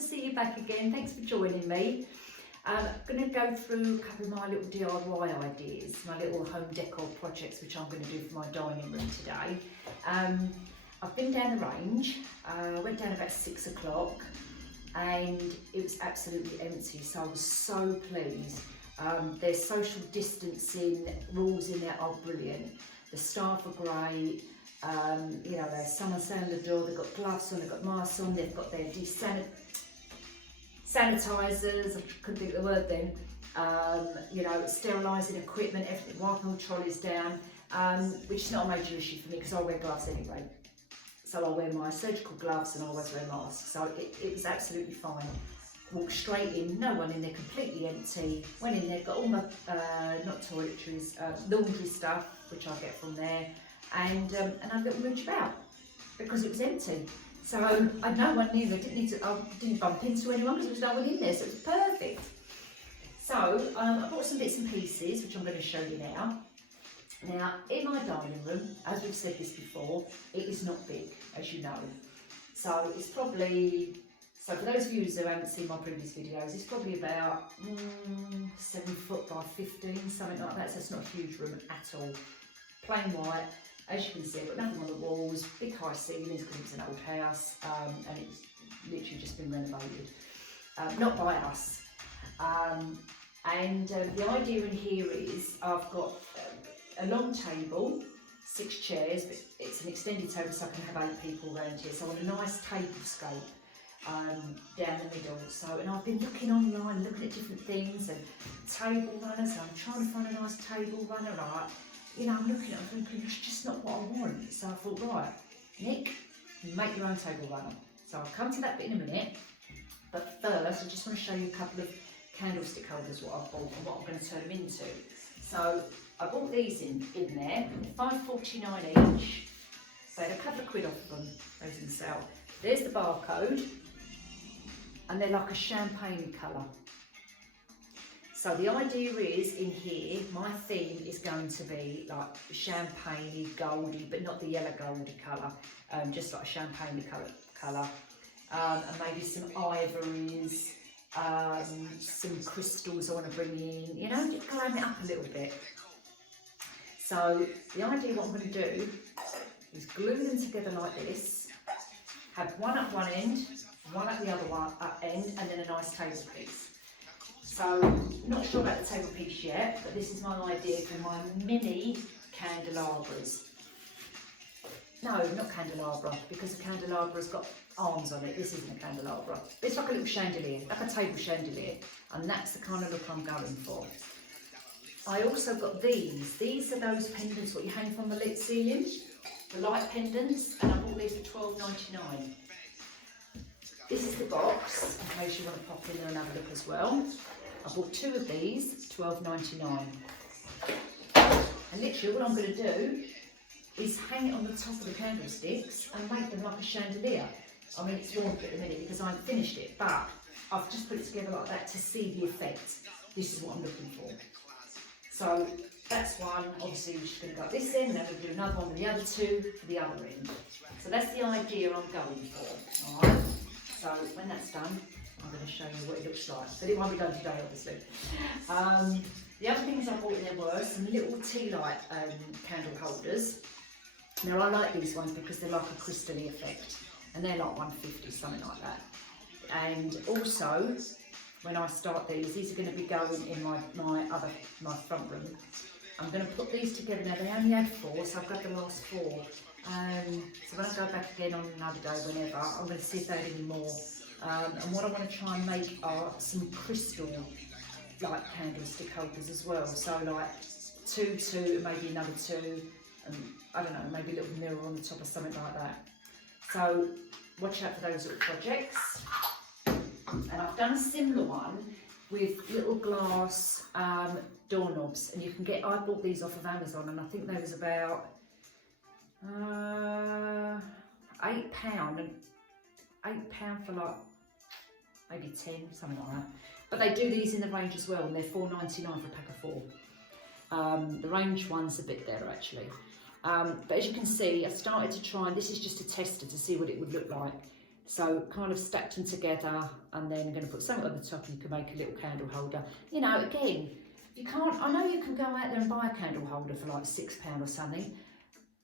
to see you back again. Thanks for joining me. I'm going to go through a couple of my little DIY ideas, my little home decor projects which I'm going to do for my dining room today. I've been down the range, went down about 6 o'clock and it was absolutely empty, so I was so pleased. Their social distancing rules in there are brilliant. The staff are great. You know, there's someone standing at the door, they've got gloves on, they've got masks on, they've got their sanitisers, I couldn't think of the word then, you know, sterilising equipment, everything, wiping all trolleys down, which is not a major issue for me because I wear gloves anyway. So I wear my surgical gloves and I always wear masks, so it was absolutely fine. Walked straight in, no one in there, completely empty. Went in there, got all my, not toiletries, laundry stuff, which I get from there, and I got moved about because it was empty. So I had no one near there, I didn't bump into anyone because there was no one in there, so it was perfect. So I bought some bits and pieces, which I'm going to show you now. Now, in my dining room, as we've said this before, it is not big, as you know. So it's probably, so for those of you who haven't seen my previous videos, it's probably about 7 foot by 15, something like that. So it's not a huge room at all. Plain white, as you can see, I've got nothing on the walls, big high ceilings because it's an old house, and it's literally just been renovated. Not by us. The idea in here is I've got a long table, 6 chairs, but it's an extended table so I can have 8 people around here. So I want a nice table scope down the middle. So, and I've been looking online, looking at different things and table runners. And I'm trying to find a nice table runner. Right, you know, I'm looking at it, I'm thinking it's just not what I want. So I thought, right, Nick, you make your own table runner. So I'll come to that bit in a minute. But first, I just want to show you a couple of candlestick holders what I've bought and what I'm going to turn them into. So I bought these in there, £5.49 each. So I had a couple of quid off them, those in sale. There's the barcode, and they're like a champagne colour. So the idea is, in here, my theme is going to be like champagne-y, goldy, but not the yellow goldy colour, just like a champagne colour. And maybe some ivories, some crystals I want to bring in, you know, just glam it up a little bit. So the idea what I'm going to do is glue them together like this, have one at one end, one at the other end, and then a nice table piece. So, not sure about the table piece yet, but this is my idea for my mini candelabras. No, not candelabra, because the candelabra's got arms on it. This isn't a candelabra. It's like a little chandelier, like a table chandelier, and that's the kind of look I'm going for. I also got these. These are those pendants what you hang from the lit ceiling, the light pendants, and I bought these for £12.99. This is the box, in case you want to pop in there and have a look as well. I bought 2 of these, £12.99. And literally what I'm going to do is hang it on the top of the candlesticks and make them like a chandelier. I mean, it's warm at the minute because I haven't finished it, but I've just put it together like that to see the effect. This is what I'm looking for. So that's one. Obviously we're just going to go this end, and then we'll do another one with the other 2 for the other end. So that's the idea I'm going for. Alright. So when that's done, I'm going to show you what it looks like. But it won't be done today, obviously. The other things I bought in there were some little tea light candle holders. Now I like these ones because they're like a crystal-y effect, and they're like £1.50, something like that. And also, when I start these are going to be going in my front room. I'm going to put these together. Now they only had 4, so I've got the last 4. So when I go back again on another day, whenever, I'm going to see if they have any more. And what I want to try and make are some crystal like candlestick holders as well. So like 2, maybe another 2, and I don't know, maybe a little mirror on the top or something like that. So watch out for those little projects. And I've done a similar one with little glass doorknobs, and you can get, I bought these off of Amazon, and I think they was about £8, and £8 for like maybe 10, something like that. But they do these in the range as well, and they're £4.99 for a pack of 4. The range one's a bit better actually. But as you can see, I started to try, and this is just a tester to see what it would look like. So kind of stacked them together, and then I'm going to put something on the top, and you can make a little candle holder. You know, again, you can't, I know you can go out there and buy a candle holder for like £6 or something,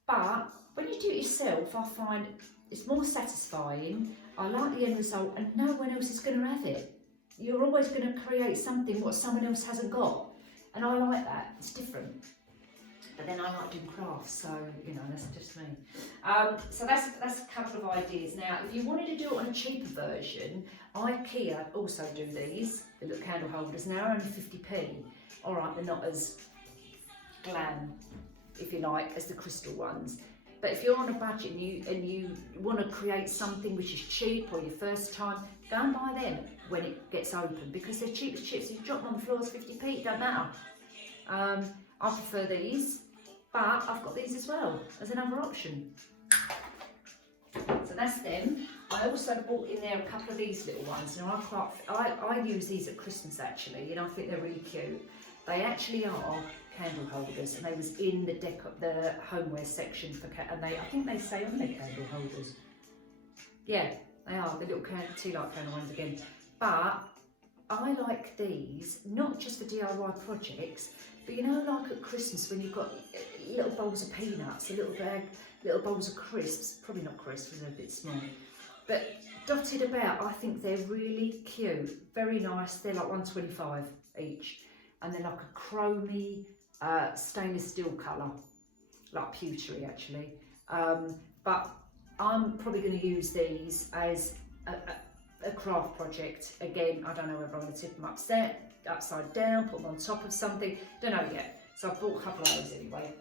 but when you do it yourself, I find it's more satisfying. I like the end result, and no one else is going to have it. You're always going to create something what someone else hasn't got, and I like that. It's different. But then I like doing crafts, so you know, that's just me. So that's a couple of ideas. Now, if you wanted to do it on a cheaper version, IKEA also do these, the little candle holders. Now they're only 50p. All right, they're not as glam, if you like, as the crystal ones. But if you're on a budget and you want to create something which is cheap, or your first time, go and buy them when it gets open, because they're cheap as chips. You drop them on the floor, it's 50p, it don't matter. I prefer these, but I've got these as well as another option. So that's them. I also bought in there a couple of these little ones. Now I use these at Christmas actually, and I think they're really cute. They actually are candle holders, and they was in the homeware section for and I think they say on their candle holders. Yeah, they are the little tea light candle ones again. But I like these not just for DIY projects, but you know, like at Christmas when you've got little bowls of peanuts, a little bag, little bowls of crisps, probably not crisps, they're a bit small, but dotted about. I think they're really cute, very nice. They're like £1.25 each, and they're like a chromy stainless steel colour, like pewtery actually. But I'm probably going to use these as a craft project. Again, I don't know whether I'm going to tip them upside down, put them on top of something, don't know yet. So I've bought a couple of those anyway.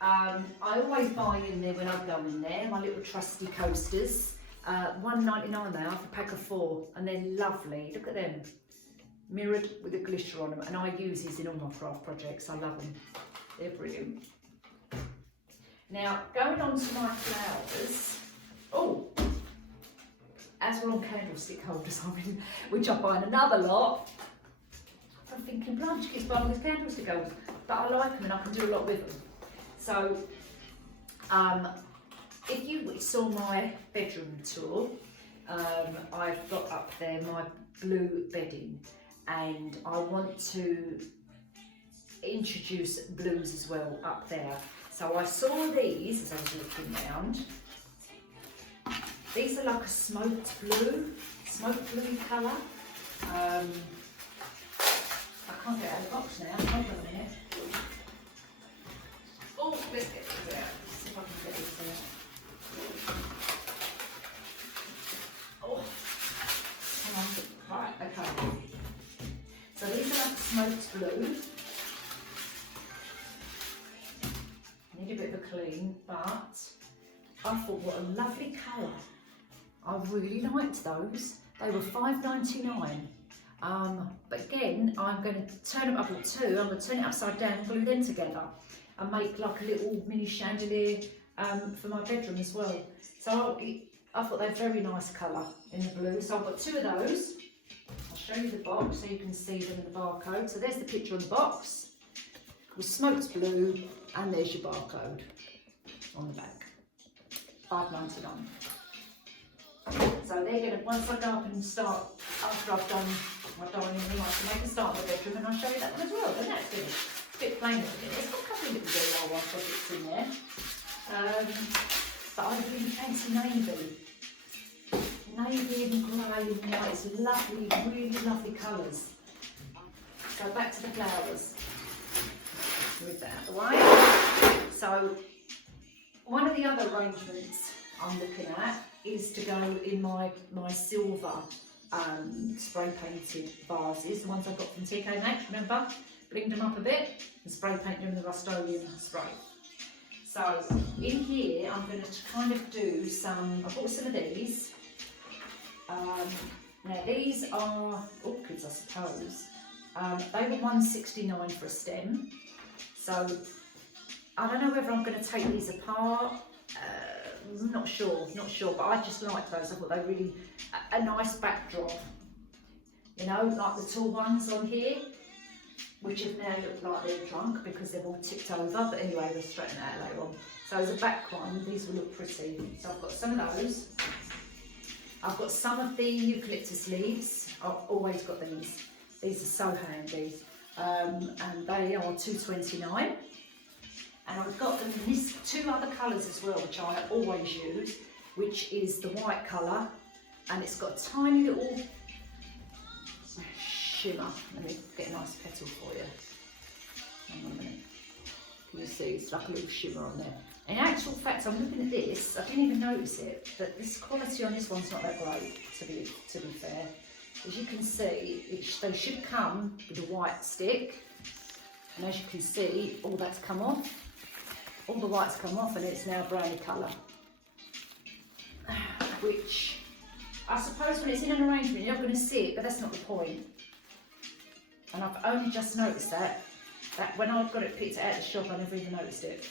I always buy in there when I go in there my little trusty coasters. £1.99 now for a pack of 4, and they're lovely. Look at them, mirrored with a glitter on them, and I use these in all my craft projects. I love them, they're brilliant. Now, going on to my flowers, as we're on candlestick holders, which I buy in another lot, I'm thinking, blimey, she keeps buying these candlestick holders, but I like them and I can do a lot with them. So, if you saw my bedroom tour, I've got up there my blue bedding, and I want to introduce blues as well up there. So I saw these as I was looking round. These are like a smoked blue colour. I can't get out of the box now, hold on a minute. Oh, let's get this out. Let's see if I can get this out. Oh, hang on. Right, okay. So these are like smoked blue. Need a bit of a clean, but I thought, what a lovely colour. I really liked those. They were £5.99. But again, I'm going to turn them up, or two. I'm going to turn it upside down and glue them together and make like a little mini chandelier for my bedroom as well. So I thought they're very nice colour in the blue. So I've got 2 of those. I'll show you the box so you can see them in the barcode. So there's the picture on the box with smoked blue, and there's your barcode on the back. £5.99. So they're going to, once I go up and start, after I've done my dining room, I can make a start in the bedroom, and I'll show you that one as well. And that's finished. It's a bit plain at the minute. It's got a couple of little DIY projects in there. But I really fancy navy. Navy and grey and white. It's lovely, really lovely colours. So back to the flowers. Move that out of the way. So one of the other arrangements I'm looking at is to go in my silver spray painted vases, the ones I got from TK Maxx, remember? Blinged them up a bit and spray paint them with Rust-Oleum spray. So in here I'm going to kind of do some, I bought some of these. Now these are orchids, I suppose. They were £1.69 for a stem. So I don't know whether I'm going to take these apart. Not sure, but I just like those. I thought they really a nice backdrop. You know, like the tall ones on here, which have now looked like they're drunk because they're all tipped over. But anyway, we'll straighten that out later on. So as a back one, these will look pretty. So I've got some of those. I've got some of the eucalyptus leaves. I've always got these. These are so handy. And they are $2.29. And I've got them in this 2 other colours as well, which I always use, which is the white colour, and it's got a tiny little shimmer. Let me get a nice petal for you. Hang on a minute. Can you see? It's like a little shimmer on there. In actual fact, I'm looking at this, I didn't even notice it, but this quality on this one's not that great, to be fair. As you can see, they should come with a white stick, and as you can see, all that's come off. All the white's come off, and it's now browny colour. Which, I suppose when it's in an arrangement, you're not going to see it, but that's not the point. And I've only just noticed that when I got it picked out of the shop, I never even noticed it.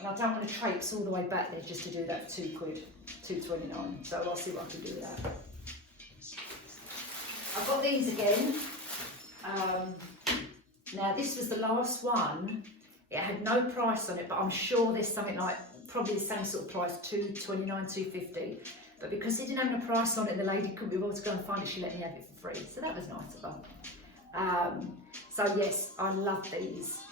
And I don't want to traipse all the way back there just to do that for £2, $2.29. So I'll see what I can do with that. I've got these again. Now this was the last one. It had no price on it, but I'm sure there's something like, probably the same sort of price, $2.29, $2.50. But because it didn't have a price on it, the lady couldn't be able to go and find it, she let me have it for free. So that was nice of her. So yes, I love these.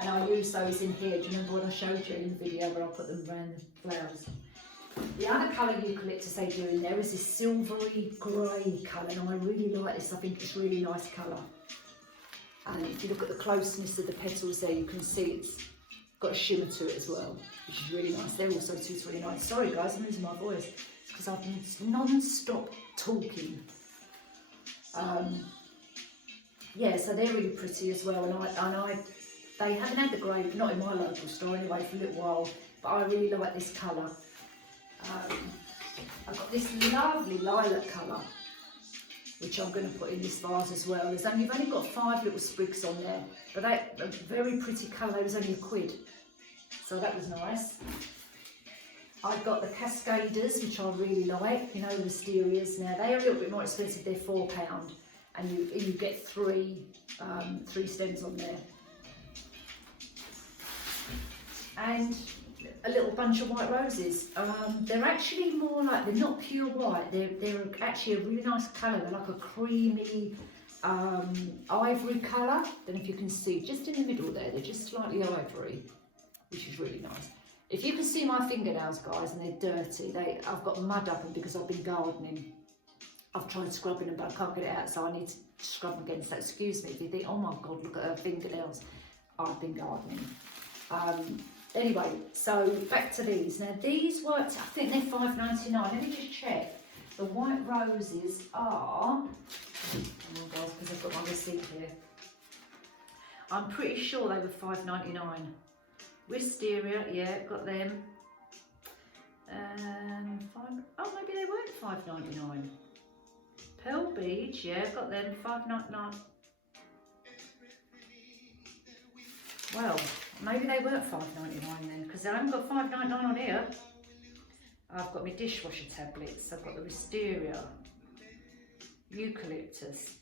And I use those in here. Do you remember what I showed you in the video where I put them around the flowers? The other colour eucalyptus they do in there is this silvery grey colour, and I really like this. I think it's a really nice colour. And if you look at the closeness of the petals there, you can see it's got a shimmer to it as well, which is really nice. They're also $2.29. Sorry guys, I'm losing my voice. It's because I've been non-stop talking. Yeah, so they're really pretty as well, and they haven't had the grey, not in my local store anyway, for a little while, but I really like this colour. I've got this lovely lilac colour, which I'm going to put in this vase as well. You've only got 5 little sprigs on there, but they're a very pretty colour. It was only £1, so that was nice. I've got the cascaders, which I really like, you know, the wisterias. Now they're a little bit more expensive, they're £4, and you get 3 stems on there. And a little bunch of white roses. They're actually more like, they're not pure white, they're actually a really nice colour. They're like a creamy ivory colour. Don't know if you can see, just in the middle there, they're just slightly ivory, which is really nice. If you can see my fingernails, guys, and they're dirty, I've got mud up them because I've been gardening. I've tried scrubbing them, but I can't get it out, so I need to scrub them again. So excuse me if you think, oh my God, look at her fingernails. I've been gardening. Anyway, so back to these. Now these were, I think they're $5.99. Let me just check. The white roses are, oh guys, because I've got my receipt here. I'm pretty sure they were $5.99. Wisteria, yeah, got them. Oh, maybe they weren't $5.99. Pearl Beach, yeah, got them, $5.99. Well, maybe they weren't $5.99 then, because I haven't got $5.99 on here. I've got my dishwasher tablets, I've got the wisteria, eucalyptus.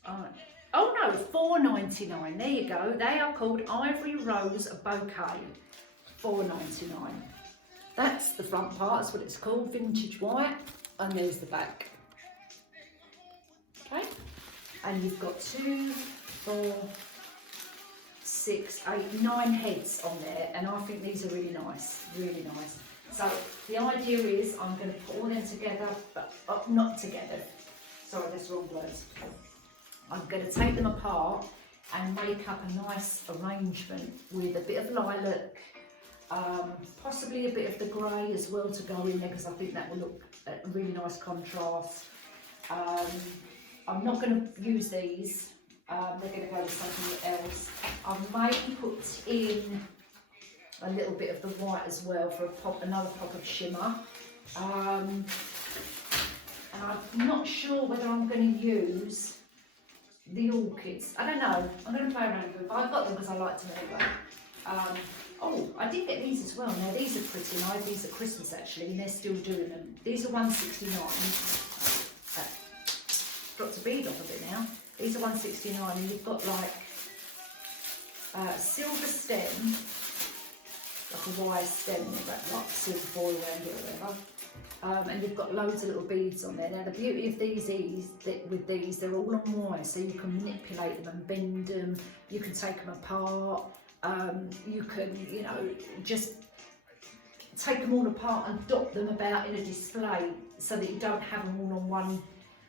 Oh no, $4.99, there you go. They are called Ivory Rose Bouquet, $4.99. That's the front part, that's what it's called, vintage white, and there's the back. Okay, and you've got 2, 4, 6, 8, 9 heads on there, and I think these are really nice, really nice. So the idea is I'm going to put all them together, but not together. Sorry, that's wrong words. I'm going to take them apart and make up a nice arrangement with a bit of lilac, possibly a bit of the grey as well to go in there, because I think that will look a really nice contrast. I'm not going to use these. They're going to go with something else. I may put in a little bit of the white as well for another pop of shimmer. And I'm not sure whether I'm going to use the orchids. I don't know. I'm going to play around with them. I've got them because I like them anyway. Oh, I did get these as well. Now these are pretty nice. These are Christmas actually, and they're still doing them. These are $1.69. Dropped a bead off a bit now. These are $1.69, and you've got like silver stem, like a wire stem, like silver foil around it or whatever. And you've got loads of little beads on there. Now the beauty of these is that with these, they're all on wire, so you can manipulate them and bend them, you can take them apart, you can, you know, just take them all apart and dot them about in a display so that you don't have them all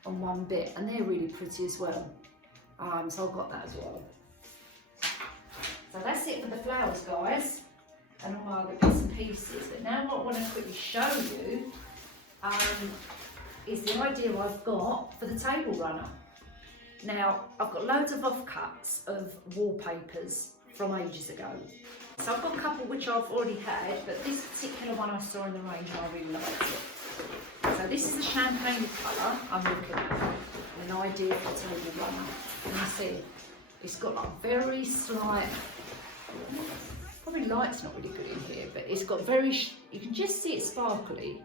on one bit, and they're really pretty as well. So I've got that as well. So that's it for the flowers, guys, and all my other bits and pieces. But now what I want to quickly show you is the idea I've got for the table runner. Now, I've got loads of offcuts of wallpapers from ages ago. So I've got a couple which I've already had, but this particular one I saw in the range and I really liked it. So this is a champagne colour I'm looking at, an idea for a table runner. And you see, it's got like very slight, probably light's not really good in here, but it's got very, you can just see it sparkly.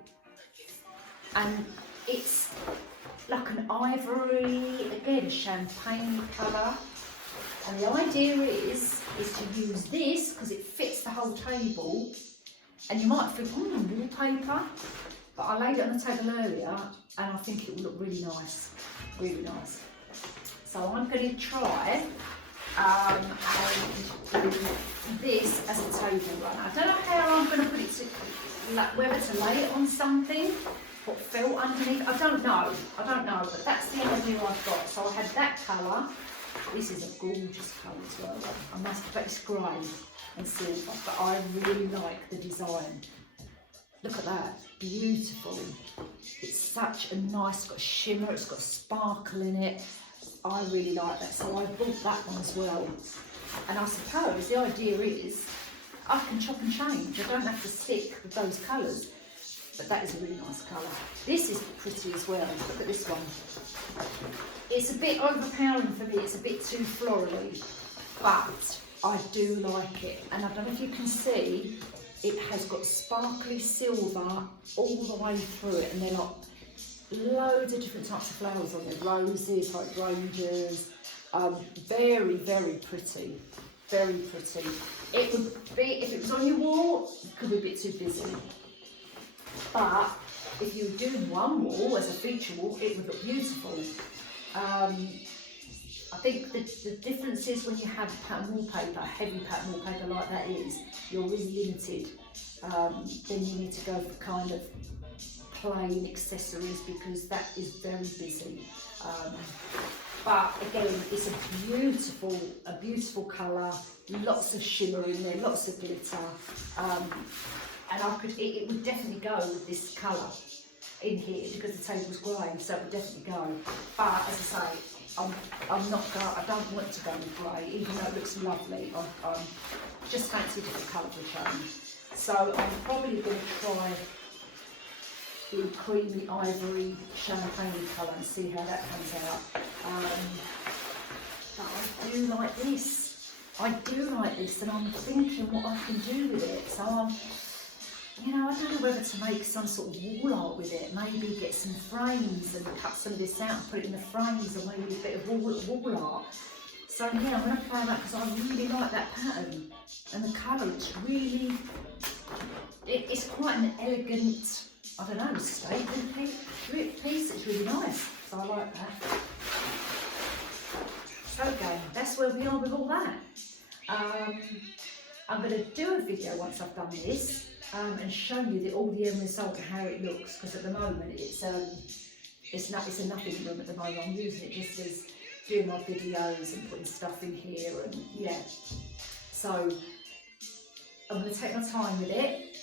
And it's like an ivory, again, champagne colour. And the idea is to use this because it fits the whole table. And you might think, wallpaper. But I laid it on the table earlier and I think it will look really nice, really nice. So I'm going to try and do this as a table runner. I don't know how I'm going to put it to, whether to lay it on something, put felt underneath, I don't know, but that's the idea I've got. So I had that colour. This is a gorgeous colour as well. I must have it's grey and silver, but I really like the design. Look at that, beautiful. It's such a nice, got shimmer, it's got sparkle in it. I really like that, so I bought that one as well. And I suppose the idea is I can chop and change. I don't have to stick with those colours. But that is a really nice colour. This is pretty as well. Look at this one. It's a bit overpowering for me. It's a bit too florally, but I do like it. And I don't know if you can see, it has got sparkly silver all the way through it, and they're like loads of different types of flowers on there. Roses, hydrangeas. Very, very pretty. Very pretty. It would be, if it was on your wall, it could be a bit too busy. But if you do one wall as a feature wall, it would look beautiful. I think the difference is when you have pattern wallpaper, heavy pattern wallpaper like that is, you're really limited. Then you need to go for kind of plain accessories because that is very busy. But again, it's a beautiful colour, lots of shimmer in there, lots of glitter. And it would definitely go with this colour in here because the table's grey, so it would definitely go. But as I say, I don't want to go with grey, even though it looks lovely. I just fancy a different colour for a change. So I'm probably going to try the creamy ivory champagne colour and see how that comes out. But I do like this. And I'm thinking what I can do with it. So I don't know whether to make some sort of wall art with it. Maybe get some frames and cut some of this out and put it in the frames, or maybe a bit of wall art. So yeah, I'm going to play that because I really like that pattern. And the colour, it's really, it's quite an elegant, I don't know, statement piece. It's really nice. So I like that. So again, that's where we are with all that. I'm going to do a video once I've done this. And show you all the end result and how it looks, because at the moment it's a nothing room at the moment. I'm using it just as doing my videos and putting stuff in here, and yeah. So I'm going to take my time with it,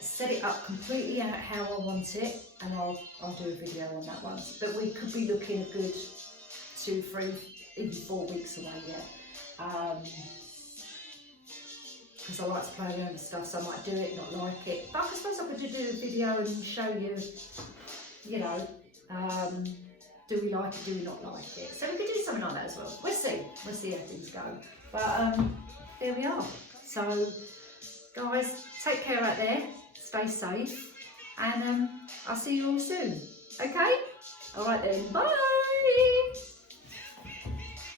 set it up completely out how I want it, and I'll do a video on that one. But we could be looking a good 2, 3, even 4 weeks away yet. Because I like to play around with stuff, so I might do it, not like it. But I suppose I could do a video and show you, you know, do we like it, do we not like it? So we could do something like that as well. We'll see how things go. But there we are. So guys, take care out there, stay safe, and I'll see you all soon. Okay? All right then, bye.